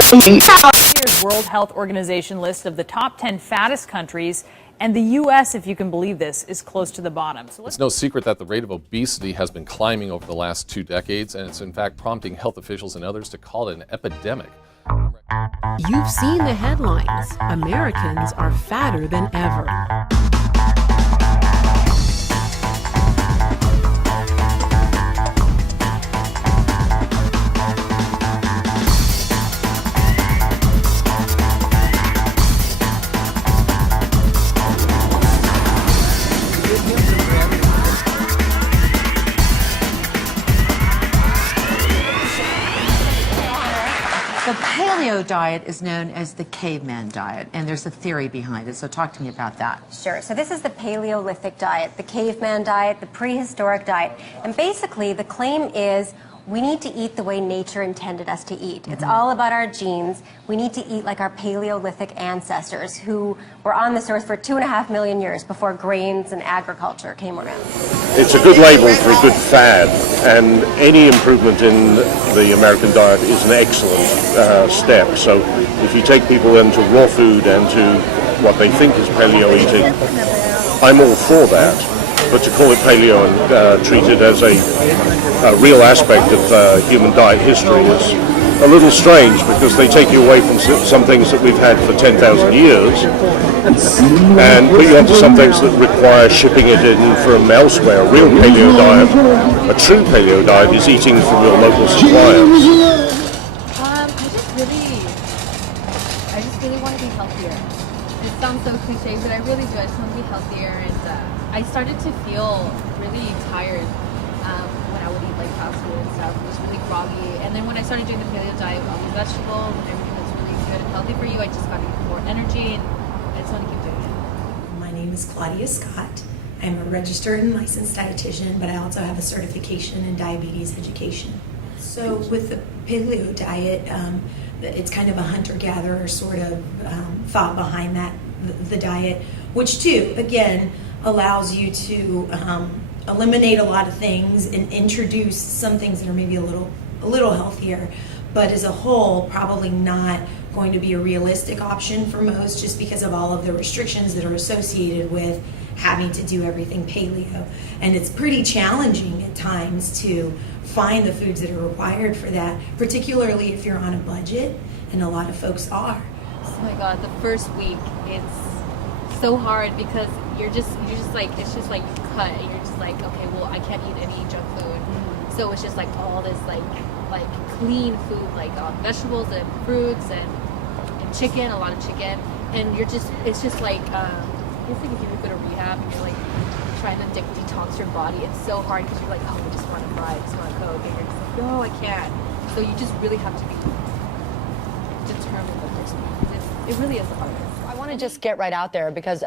Here's World Health Organization list of the top 10 fattest countries, and the U.S., if you can believe this, is close to the bottom. So it's no secret that the rate of obesity has been climbing over the last 2 decades, and it's in fact prompting health officials and others to call it an epidemic. You've seen the headlines. Americans are fatter than ever. The paleo diet is known as the caveman diet, and there's a theory behind it, so talk to me about that. Sure. So this is the Paleolithic diet, the caveman diet, the prehistoric diet. And basically, the claim is we need to eat the way nature intended us to eat. It's all about our genes. We need to eat like our Paleolithic ancestors who were on this earth for 2.5 million years before grains and agriculture came around. It's a good label for a good fad, and any improvement in the American diet is an excellent step. So if you take people into raw food and to what they think is paleo eating, I'm all for that. But to call it paleo and treat it as a real aspect of human diet history is a little strange, because they take you away from some things that we've had for 10,000 years and put you onto some things that require shipping it in from elsewhere. A real paleo diet, a true paleo diet, is eating from your local suppliers. I just really want to be healthier. It sounds so cliche, but I really do. I just want to be healthier, and I started to feel really tired when I would eat like fast food and stuff. It was really groggy. And then when I started doing the paleo diet with all these vegetables and everything that's really good and healthy for you, I just got more energy, and I just want to keep doing it. My name is Claudia Scott. I'm a registered and licensed dietitian, but I also have a certification in diabetes education. So with the paleo diet, it's kind of a hunter-gatherer sort of thought behind that, the diet, which too, again, allows you to eliminate a lot of things and introduce some things that are maybe a little healthier, but as a whole probably not going to be a realistic option for most, just because of all of the restrictions that are associated with having to do everything paleo. And it's pretty challenging at times to find the foods that are required for that, particularly if you're on a budget, and a lot of folks are. Oh my god, the first week it's so hard, because you're just like, it's just like you cut and you're just like, okay, well, I can't eat any junk food. So it's just like all this like clean food, like vegetables and fruits and chicken, a lot of chicken, and it's just like it's like if you go to rehab and you're like trying to detox your body. It's so hard, because you're like, oh, I just want to fry, I just want to coke, and you're just like, no, I can't. So you just really have to be determined with yourself. It really is the hardest. I want to just get right out there, because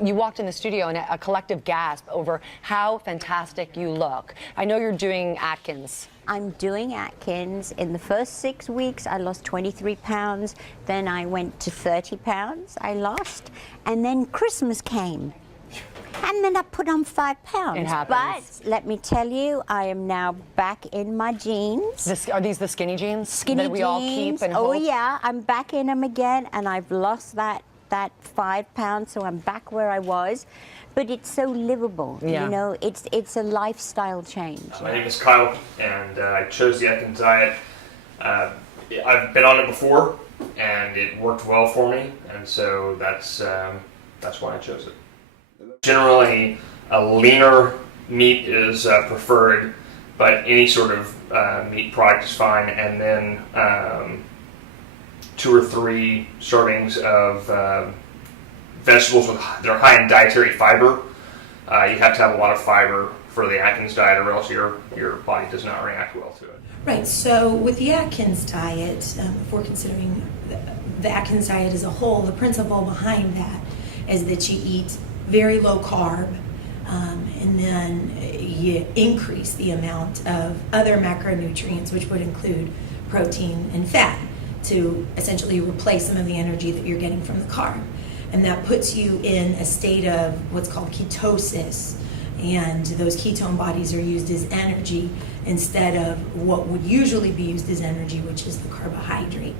you walked in the studio and a collective gasp over how fantastic you look. I know you're doing Atkins. I'm doing Atkins. In the first 6 weeks, I lost 23 pounds. Then I went to 30 pounds I lost. And then Christmas came. And then I put on 5 pounds. It happens. But let me tell you, I am now back in my jeans. Are these the skinny jeans? Skinny that we jeans. all keep and Oh hope? yeah, I'm back in them again, and I've lost that 5 pounds, so I'm back where I was. But it's so livable, Yeah. you know. It's a lifestyle change. My name is Kyle, and I chose the Atkins diet. I've been on it before, and it worked well for me, and so that's why I chose it. Generally, a leaner meat is preferred, but any sort of meat product is fine, and then 2 or 3 servings of vegetables that are high in dietary fiber. You have to have a lot of fiber for the Atkins diet, or else your body does not react well to it. Right, so with the Atkins diet, if we're considering the Atkins diet as a whole, the principle behind that is that you eat very low carb, and then you increase the amount of other macronutrients, which would include protein and fat, to essentially replace some of the energy that you're getting from the carb. And that puts you in a state of what's called ketosis, and those ketone bodies are used as energy instead of what would usually be used as energy, which is the carbohydrate.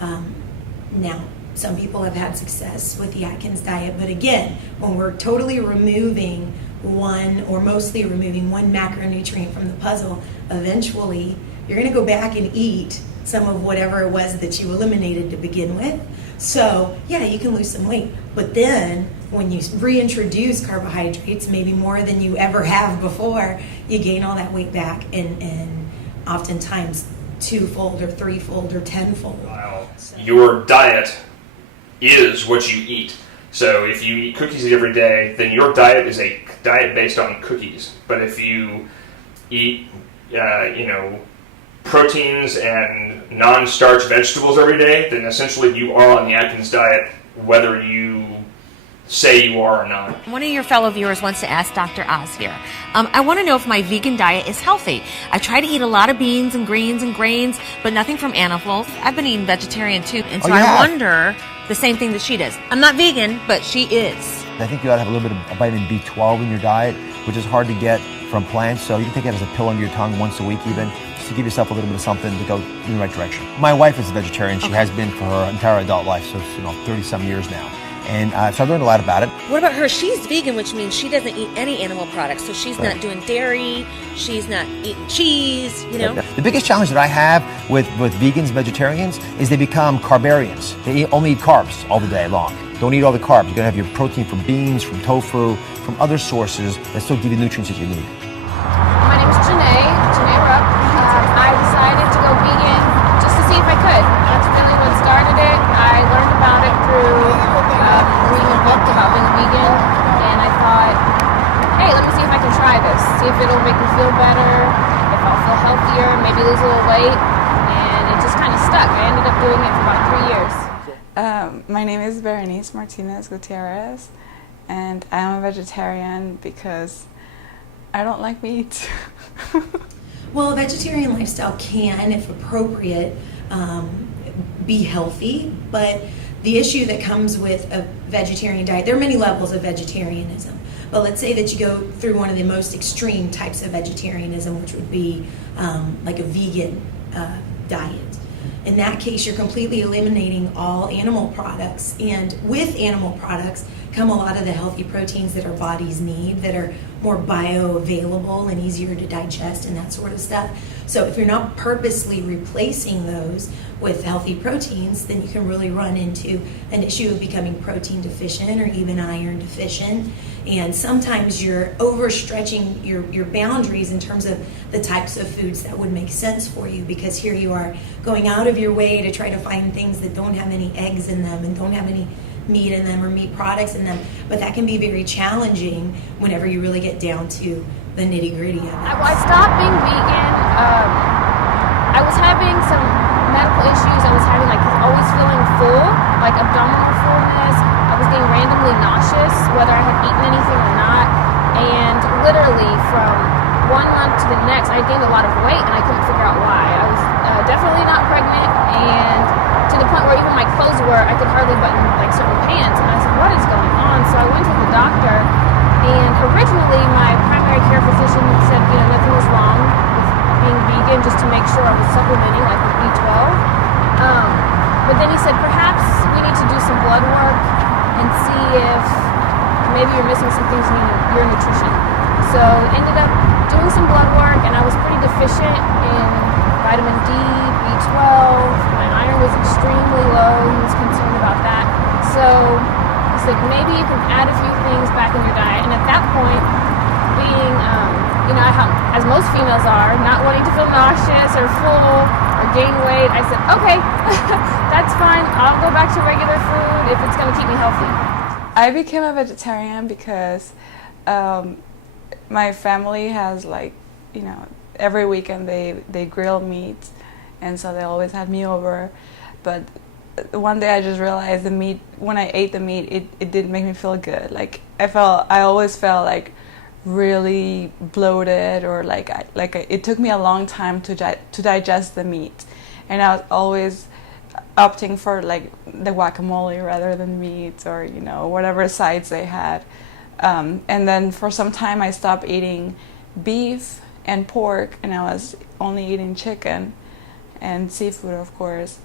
Now, some people have had success with the Atkins diet, but again, when we're totally removing one or mostly removing one macronutrient from the puzzle, eventually you're going to go back and eat some of whatever it was that you eliminated to begin with. So yeah, you can lose some weight, but then when you reintroduce carbohydrates, maybe more than you ever have before, you gain all that weight back, and oftentimes twofold or threefold or tenfold. Wow. Your diet is what you eat. So if you eat cookies every day, then your diet is a diet based on cookies. But if you eat, proteins and non-starch vegetables every day, then essentially you are on the Atkins diet, whether you say you are or not. One of your fellow viewers wants to ask Dr. Oz here. I want to know if my vegan diet is healthy. I try to eat a lot of beans and greens and grains, but nothing from animals. I've been eating vegetarian too, and so I wonder the same thing that she does. I'm not vegan, but she is. I think you ought to have a little bit of vitamin B12 in your diet, which is hard to get from plants, so you can take it as a pill under your tongue once a week even, just to give yourself a little bit of something to go in the right direction. My wife is a vegetarian. She has been for her entire adult life, so 30-some years now. And so I learned a lot about it. What about her? She's vegan, which means she doesn't eat any animal products. So she's not doing dairy, she's not eating cheese, The biggest challenge that I have with vegans, vegetarians, is they become carbarians. They only eat carbs all the day long. Don't eat all the carbs. You're going to have your protein from beans, from tofu, from other sources that still give you nutrients that you need. My name is Janae Rupp. I decided to go vegan just to see if I could. That's really what started it. I learned about it through reading a book about being vegan, and I thought, hey, let me see if I can try this. See if it'll make me feel better, if I'll feel healthier, maybe lose a little weight, and it just kind of stuck. I ended up doing it for about 3 years. My name is Berenice Martinez Gutierrez, and I'm a vegetarian because I don't like meat. Well, a vegetarian lifestyle can, if appropriate, be healthy, but the issue that comes with a vegetarian diet, there are many levels of vegetarianism, but let's say that you go through one of the most extreme types of vegetarianism, which would be like a vegan diet. In that case, you're completely eliminating all animal products, and with animal products come a lot of the healthy proteins that our bodies need, that are more bioavailable and easier to digest and that sort of stuff. So if you're not purposely replacing those with healthy proteins, then you can really run into an issue of becoming protein deficient or even iron deficient. And sometimes you're overstretching your boundaries in terms of the types of foods that would make sense for you, because here you are going out of your way to try to find things that don't have any eggs in them and don't have any meat in them or meat products in them. But that can be very challenging whenever you really get down to the nitty-gritty of it. I stopped being vegan. I was having some medical issues. I was having always feeling full, like abdominal fullness. I was getting randomly nauseous, whether I had eaten anything or not. And literally from 1 month to the next, I gained a lot of weight and I couldn't figure out why. I was definitely not pregnant, and to the point where even my clothes I could hardly button certain pants. And I said, what is going on? So I went to the doctor, and originally my primary care physician said, nothing was wrong with being vegan, just to make sure I was supplementing with B12. But then he said, perhaps we need to do some blood work and see if maybe you're missing some things in your nutrition. So ended up doing some blood work, and I was pretty deficient in vitamin D, B12. My iron was extremely low. He was concerned about that. So he said, maybe you can add a few things back in your diet. And at that point, being, as most females are, not wanting to feel nauseous or full or gain weight, I said, okay, that's fine. I'll go back to regular food if it's going to keep me healthy. I became a vegetarian because my family has every weekend they grill meat, and so they always had me over. But one day I just realized the meat, when I ate the meat, it didn't make me feel good. I always felt really bloated, or it took me a long time to digest the meat, and I was always opting for the guacamole rather than meat, or whatever sides they had. And then for some time I stopped eating beef and pork, and I was only eating chicken and seafood, of course.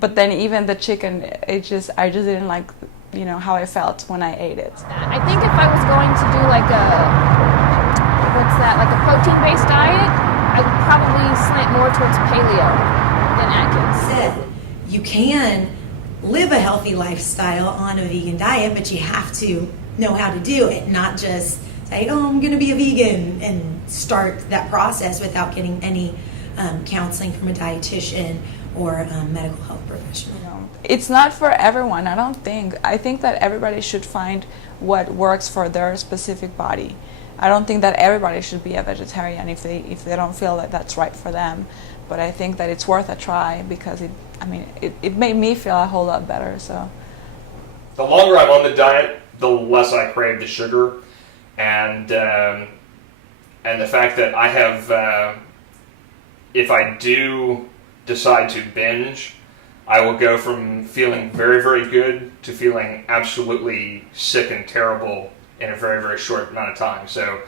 but then even the chicken, I just didn't like, you know, how I felt when I ate it. I think if I was going to do like a protein-based diet, I would probably slant more towards paleo than Atkins. You can live a healthy lifestyle on a vegan diet, but you have to know how to do it, not just say, oh, I'm going to be a vegan and start that process without getting any counseling from a dietitian or a medical health professional. It's not for everyone, I don't think. I think that everybody should find what works for their specific body. I don't think that everybody should be a vegetarian if they don't feel that that's right for them. But I think that it's worth a try because it made me feel a whole lot better. So the longer I'm on the diet, the less I crave the sugar, and the fact that I have, if I do decide to binge, I will go from feeling very, very good to feeling absolutely sick and terrible in a very, very short amount of time. So,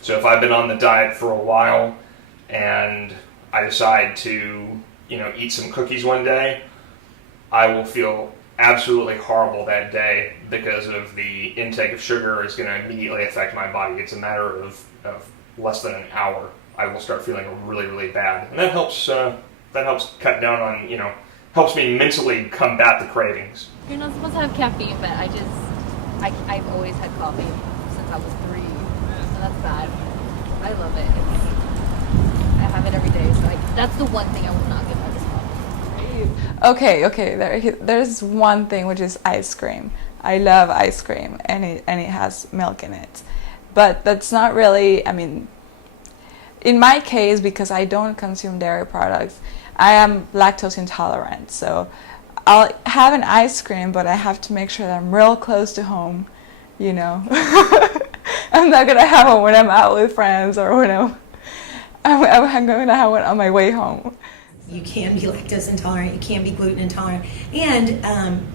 so if I've been on the diet for a while and I decide to, you know, eat some cookies one day, I will feel absolutely horrible that day because of the intake of sugar is going to immediately affect my body. It's a matter of less than an hour. I will start feeling really, really bad, and that helps cut down on, you know, helps me mentally combat the cravings. You're not supposed to have caffeine, but I've always had coffee since I was 3, so that's bad. I love it. I have it every day, so that's the one thing I will not give up is coffee. Okay. There's one thing, which is ice cream. I love ice cream, and it has milk in it, but that's not really. I mean, in my case, because I don't consume dairy products, I am lactose intolerant. So I'll have an ice cream, but I have to make sure that I'm real close to home. You know, I'm not gonna have one when I'm out with friends or when I'm going to have one on my way home. You can be lactose intolerant, you can be gluten intolerant, and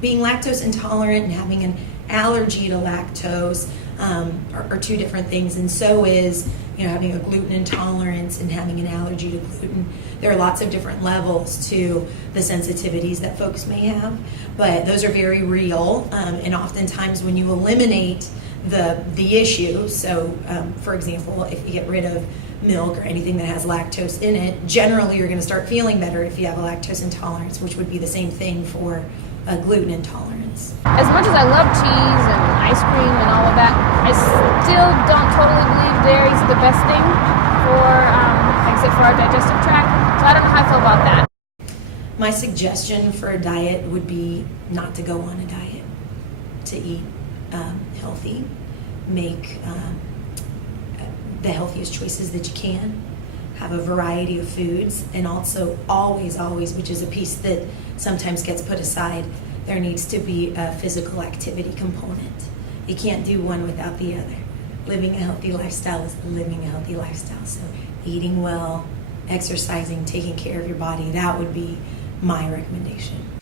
being lactose intolerant and having an allergy to lactose are two different things, and so is, you know, having a gluten intolerance and having an allergy to gluten. There are lots of different levels to the sensitivities that folks may have, but those are very real, and oftentimes when you eliminate the issue, so for example, if you get rid of milk or anything that has lactose in it, generally you're going to start feeling better if you have a lactose intolerance, which would be the same thing for a gluten intolerance. As much as I love cheese and ice cream and all of that, I still don't totally believe dairy is the best thing for, like I said, for our digestive tract. So I don't know how I feel about that. My suggestion for a diet would be not to go on a diet, to eat healthy, make the healthiest choices that you can, have a variety of foods, and also always, which is a piece that sometimes gets put aside, there needs to be a physical activity component. You can't do one without the other. Living a healthy lifestyle is living a healthy lifestyle. So eating well, exercising, taking care of your body, that would be my recommendation.